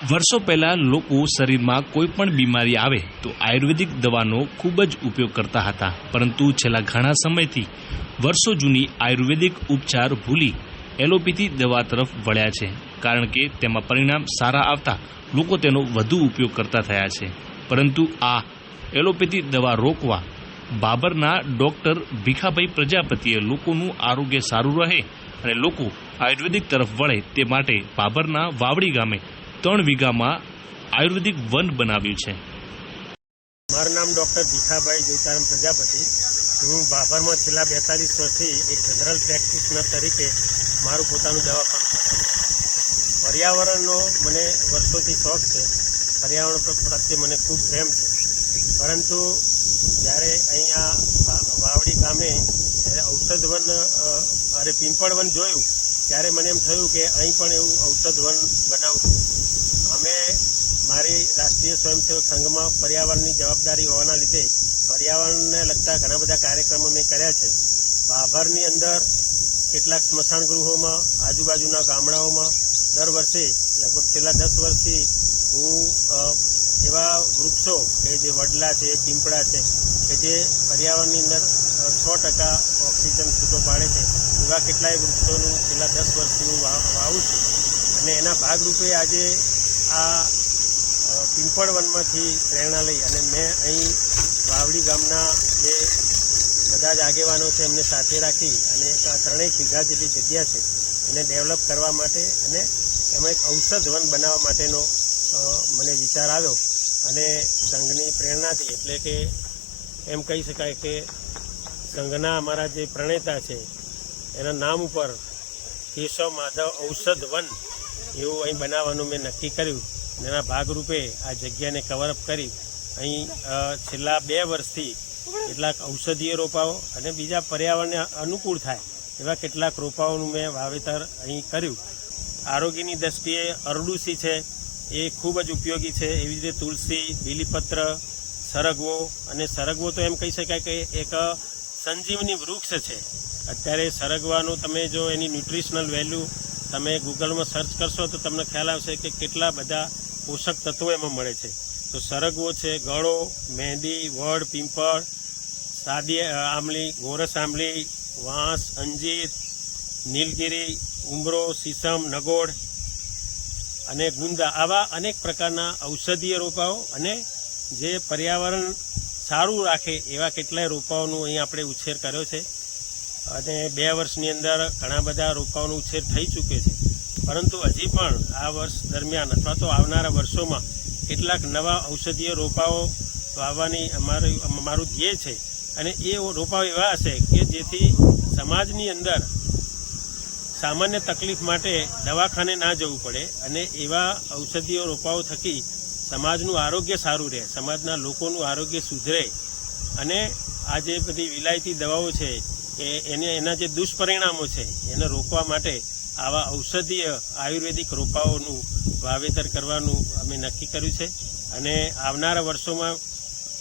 વર્ષો પહેલા લોકો શરીરમાં કોઈ પણ બીમારી આવે તો આયુર્વેદિક દવાનો ખૂબ જ ઉપયોગ કરતા હતા, પરંતુ છેલ્લા ઘણા સમયથી વર્ષો જૂની આયુર્વેદિક ઉપચાર ભૂલી એલોપેથી દવા તરફ વળ્યા છે, કારણ કે તેમાં પરિણામ સારા આવતા લોકો તેનો વધુ ઉપયોગ કરતા થયા છે। પરંતુ આ એલોપેથી દવા રોકવા બાબરના ડોક્ટર ભીખાભાઈ પ્રજાપતિએ લોકોનું આરોગ્ય સારું રહે અને લોકો આયુર્વેદિક તરફ વળે તે માટે બાબરના વાવડી ગામે 3 વીઘામાં આયુર્વેદિક વન બનાવ્યું છે। મારું નામ ડૉક્ટર ભીખાભાઈ જોઈતારામ પ્રજાપતિ। હું બાબરમાં છેલ્લા 42 વર્ષથી એક જનરલ પ્રેક્ટિશનર તરીકે મારું પોતાનું દવાખાનું ચલાવું। પર્યાવરણનો મને વર્ષોથી શોખ છે, પર્યાવરણ પ્રત્યે મને ખૂબ પ્રેમ છે, પરંતુ જ્યારે અહીંયા વાવડી ગામે જ્યારે ઔષધ વન પિંપળ વન જોયું ત્યારે મને એમ થયું કે અહીં પણ એવું ઔષધ વન બનાવવું જોઈએ। અમે મારી રાષ્ટ્રીય સ્વયંસેવક સંઘમાં પર્યાવરણની જવાબદારી હોવાના લીધે પર્યાવરણને લગતા ઘણા બધા કાર્યક્રમો મેં કર્યા છે। બાભરની અંદર કેટલાક સ્મશાન ગૃહોમાં, આજુબાજુના ગામડાઓમાં દર વર્ષે લગભગ છેલ્લા 10 વર્ષથી હું એવા વૃક્ષો કે જે વડલા છે, પીંપળા છે, કે જે પર્યાવરણની અંદર 100% ઓક્સિજન છૂટો પાડે છે, એવા કેટલાય વૃક્ષોનું છેલ્લા 10 વર્ષથી હું વાવું છું। અને એના ભાગરૂપે આજે આ પિંપળ વનમાંથી પ્રેરણા લઈ અને મેં અહીં વાવડી ગામના જે બધા જ આગેવાનો છે એમને સાથે રાખી અને 3 વીઘા જેટલી જગ્યા છે એને ડેવલપ કરવા માટે અને એમાં એક ઔષધ વન બનાવવા માટેનો મને વિચાર આવ્યો। અને સંઘની પ્રેરણાથી, એટલે કે એમ કહી શકાય કે સંઘના અમારા જે પ્રણેતા છે એના નામ ઉપર કેશવ માધવ ઔષધ વન એવું અહીં બનાવવાનું મેં નક્કી કર્યું। એના ભાગરૂપે આ જગ્યાને કવરઅપ કરી અહીં છેલ્લા 2 વર્ષથી કેટલાક ઔષધીય રોપાઓ અને બીજા પર્યાવરણને અનુકૂળ થાય એવા કેટલાક રોપાઓનું મેં વાવેતર અહીં કર્યું। આરોગ્યની દ્રષ્ટિએ અરડુસી છે એ ખૂબ જ ઉપયોગી છે, એવી રીતે તુલસી, બીલીપત્ર, સરગવો, અને સરગવો તો એમ કહી શકાય કે એક સંજીવની વૃક્ષ છે। અત્યારે સરગવાનું તમે જો એની ન્યુટ્રિશનલ વેલ્યુ તમે ગૂગલમાં સર્ચ કરશો તો તમને ખ્યાલ આવશે કે કેટલા બધા પોષક તત્વો એમાં મળે છે। તો સરગવો છે, ગળો, મહેંદી, વડ, પીંપળ, સાદી આંબલી, ગોરસ આંબલી, વાંસ, અંજીર, નીલગિરી, ઉંબરો, સીસમ, નગોડ અને ગુંદા, આવા અનેક પ્રકારના ઔષધીય રોપાઓ અને જે પર્યાવરણ સારું રાખે એવા કેટલાય રોપાઓનું અહીં આપણે ઉછેર કર્યો છે। અને 2 વર્ષની અંદર ઘણા બધા રોપાઓનો ઉછેર થઈ ચૂક્યો છે, પરંતુ હજી પણ આ વર્ષ દરમિયાન અથવા તો આવનારા વર્ષોમાં કેટલાક નવા ઔષધીય રોપાઓ વાવવાની અમારું ધ્યેય છે। અને એ રોપાઓ એવા હશે કે જેથી સમાજની અંદર સામાન્ય તકલીફ માટે દવાખાને ના જવું પડે અને એવા ઔષધીય રોપાઓ થકી સમાજનું આરોગ્ય સારું રહે, સમાજના લોકોનું આરોગ્ય સુધરે અને આ જે બધી વિલાયતી દવાઓ છે એના જે દુષ્પરિણામો છે એને રોકવા માટે આવા ઔષધીય આયુર્વેદિક રોપાઓનું વાવેતર કરવાનું અમે નક્કી કર્યું છે। અને આવનારા વર્ષોમાં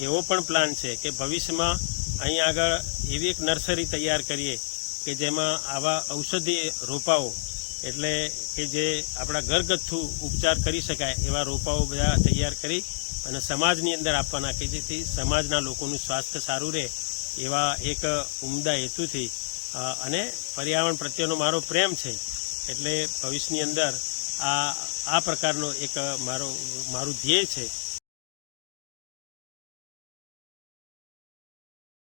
એવો પણ પ્લાન છે કે ભવિષ્યમાં અહીં આગળ એવી એક નર્સરી તૈયાર કરીએ કે જેમાં આવા ઔષધીય રોપાઓ, એટલે કે જે આપણા ઘરગથ્થુ ઉપચાર કરી શકાય એવા રોપાઓ બધા તૈયાર કરી અને સમાજની અંદર આપવાના, કે જેથી સમાજના લોકોનું સ્વાસ્થ્ય સારું રહે એવા એક ઉમદા હેતુથી અને પર્યાવરણ પ્રત્યેનો મારો પ્રેમ છે, એટલે ભવિષ્યની અંદર આ પ્રકારનો એક મારું ધ્યેય છે